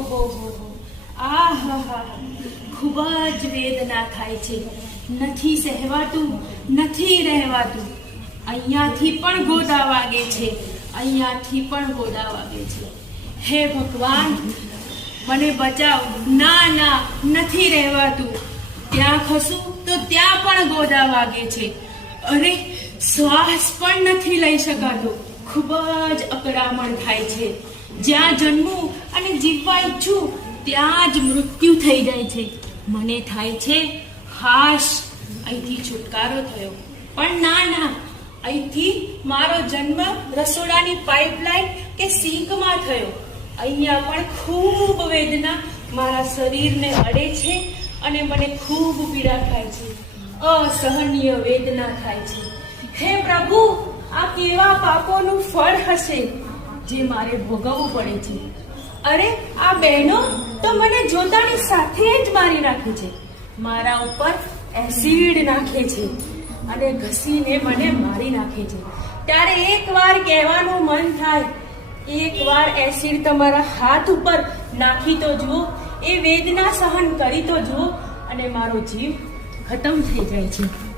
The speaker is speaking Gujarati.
ઓહો હો હો, આહાહા, ખૂબ જ વેદના થાય છે. નથી સહેવાતું, નથી રહેવાતું. અહીંયાથી પણ ગોદા વાગે છે, અહીંયાથી પણ ગોદા વાગે છે. હે ભગવાન, મને બચાવ. ના ના, નથી રહેવાતું. ત્યાં ખસું તો ત્યાં પણ ગોદા વાગે છે. અરે, શ્વાસ પણ નથી લઈ શકાતો. ખૂબ જ અકળામણ થાય છે. જ્યાં જન્મવું અને જીવવા ઈચ્છું ત્યાં જ મૃત્યુ થઈ જાય છે. મને થાય છે હાશ, અહીંથી છુટકારો થયો. પણ ના ના, અહીંથી મારો જન્મ રસોડાની પાઇપલાઇન કે સિંકમાં થયો. અહીંયા પણ ખૂબ વેદના મારા શરીરને અડે છે અને મને ખૂબ પીડા થાય છે. અસહનીય વેદના થાય છે. હે પ્રભુ, આ કેવા પાપોનું ફળ હશે જે મારે ભોગવવું પડે છે. અરે, આ બહેનો તો મને જોતાની સાથે જ મારી નાખે છે. મારા ઉપર એસિડ નાખે છે અને ઘસીને મને મારી નાખે છે. ત્યારે એકવાર કહેવાનું મન થાય, એકવાર એસિડ તમારા હાથ ઉપર નાખી તો જુઓ, એ વેદના સહન કરી તો જુઓ અને મારો જીવ ખતમ થઈ જાય છે.